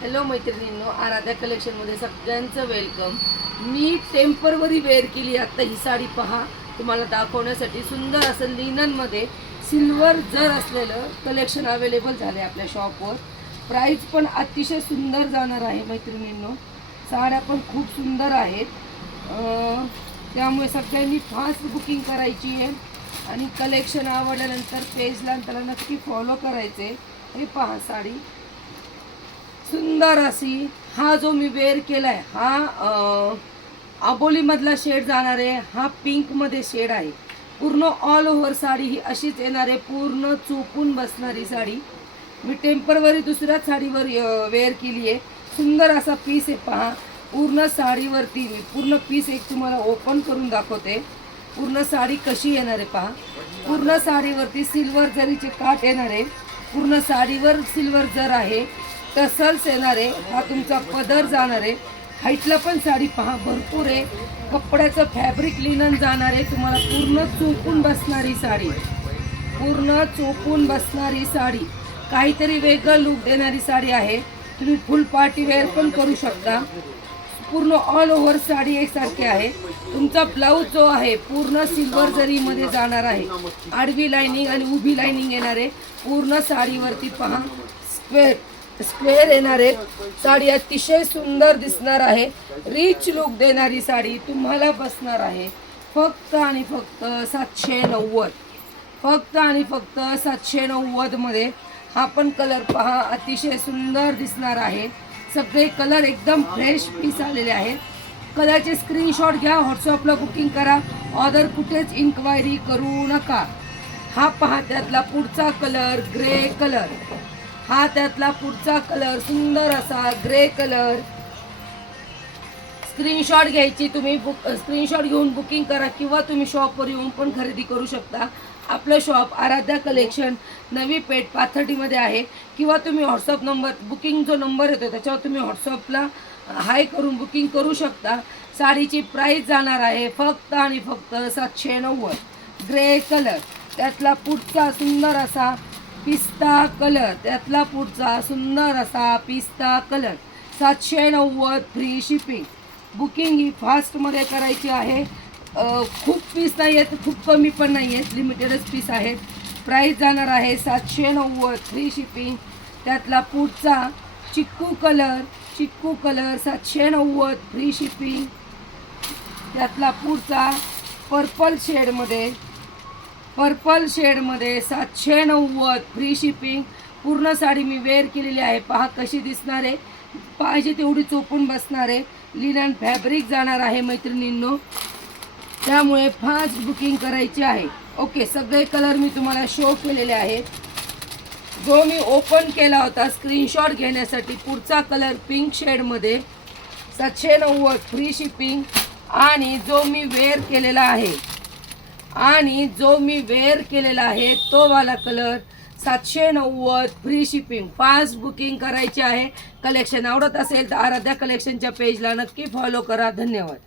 Hello मैत्रिणींनो, आराध्या कलेक्शनमध्ये सगळ्यांचं welcome. मी temporary wear केली आता ही साडी पहा तुम्हाला दाखवण्यासाठी. सुंदर असं लिननमध्ये सिल्वर जर असलेलं कलेक्शन अवेलेबल झालं आहे आपल्या शॉपवर. प्राईस पण अतिशय सुंदर जाणार आहे मैत्रिणींनो. साड्या पण खूप सुंदर आहेत, त्यामुळे सगळ्यांनी फास्ट बुकिंग करायची आहे आणि कलेक्शन आवडल्यानंतर पेजला त्याला नक्की फॉलो करायचे. हे पहा साडी सुंदर अशी. हा जो मी वेअर केलाय हा आबोलीमधला शेड जाणार आहे. हा पिंकमध्ये शेड आहे. पूर्ण ऑल ओव्हर साडी ही अशीच येणार आहे, पूर्ण चोपून बसणारी साडी. मी टेम्परवरी दुसऱ्याच साडीवर वेअर केली आहे. सुंदर असा पीस आहे पहा. पूर्ण साडीवरती मी पूर्ण पीस एक तुम्हाला ओपन करून दाखवते. पूर्ण साडी कशी येणार आहे पहा. पूर्ण साडीवरती सिल्वर जरीचे काठ येणार आहे. पूर्ण साडीवर सिल्वर जर आहे, टसल्स येणार आहे. हा तुमचा पदर जाणार आहे. हाईटला पण साडी पहा भरपूर आहे. कपड्याचं फॅब्रिक लिनन जाणार आहे. तुम्हाला पूर्ण चोपून बसणारी साडी, पूर्ण चोपून बसणारी साडी, काहीतरी वेगळं लुक देणारी साडी आहे. तुम्ही फुल पार्टी वेअर पण करू शकता. पूर्ण ऑल ओव्हर साडी एकसारखी आहे. तुमचा ब्लाऊज जो आहे पूर्ण सिल्वर जरीमध्ये जाणार आहे. आडवी लाइनिंग आणि उभी लाइनिंग येणार आहे. पूर्ण साडीवरती पहा स्क्वेअर येणार आहे. साडी अतिशय सुंदर दिसणार आहे. रिच लुक देणारी साडी तुम्हाला बसणार आहे. फक्त आणि फक्त 790, फक्त आणि फक्त 790 मध्ये. हा पण कलर पहा अतिशय सुंदर दिसणार आहे. सगळे कलर एकदम फ्रेश पीस आलेले आहेत. कलरचे स्क्रीनशॉट घ्या, व्हॉट्सअपला बुकिंग करा. ऑर्डर कुठेच इन्क्वायरी करू नका. हा पहा त्यातला पुढचा कलर ग्रे कलर. हा त्यातला पुढचा कलर सुंदर असा ग्रे कलर. स्क्रीनशॉट घ्यायची तुम्ही, स्क्रीनशॉट घेऊन बुकिंग करा किंवा तुम्ही शॉपवर येऊन पण खरेदी करू शकता. आपलं शॉप आराध्या कलेक्शन नवी पेठ पाथर्डीमध्ये आहे. किंवा तुम्ही व्हॉट्सअप नंबर, बुकिंग जो नंबर येतो त्याच्यावर तुम्ही व्हॉट्सअपला हाय करून बुकिंग करू शकता. साडीची प्राईस जाणार आहे फक्त आणि फक्त 790. ग्रे कलर त्यातला पुढचा सुंदर असा पिस्ता कलर, त्यातला पुढचा सुंदर असा पिस्ता कलर. 790 free shipping. बुकिंग ही फास्टमध्ये करायची आहे. खूप पीस नाही आहेत, खूप कमी पण नाही आहेत, लिमिटेडच पीस आहेत. प्राईस जाणार आहे 790 फ्री शिपिंग. त्यातला पुढचा चिक्कू कलर, चिक्कू कलर 790 फ्री शिपिंग. त्यातला पुढचा पर्पल शेडमध्ये, पर्पल शेडमध्ये 790 फ्री शिपिंग. पूर्ण साडी मी वेअर केलेली आहे. पहा कशी दिसणार आहे. पाहिजे तेवढी चोपून बसणार आहे. लिनन फॅब्रिक जाणार आहे मैत्रिणींनो, त्यामुळे फास्ट बुकिंग करायची आहे. ओके, सगळे कलर मी तुम्हाला शो केलेले आहेत. जो मी ओपन केला होता स्क्रीनशॉट घेण्यासाठी, पुढचा कलर पिंक शेडमध्ये 790 फ्री शिपिंग. आणि जो मी वेअर केलेला आहे, आणि जो मी वेअर केलेला आहे तो वाला colour 790 free shipping. Fast booking करायची आहे. कलेक्शन आवडत असेल तर आराध्या कलेक्शनच्या पेजला नक्की फॉलो करा. धन्यवाद.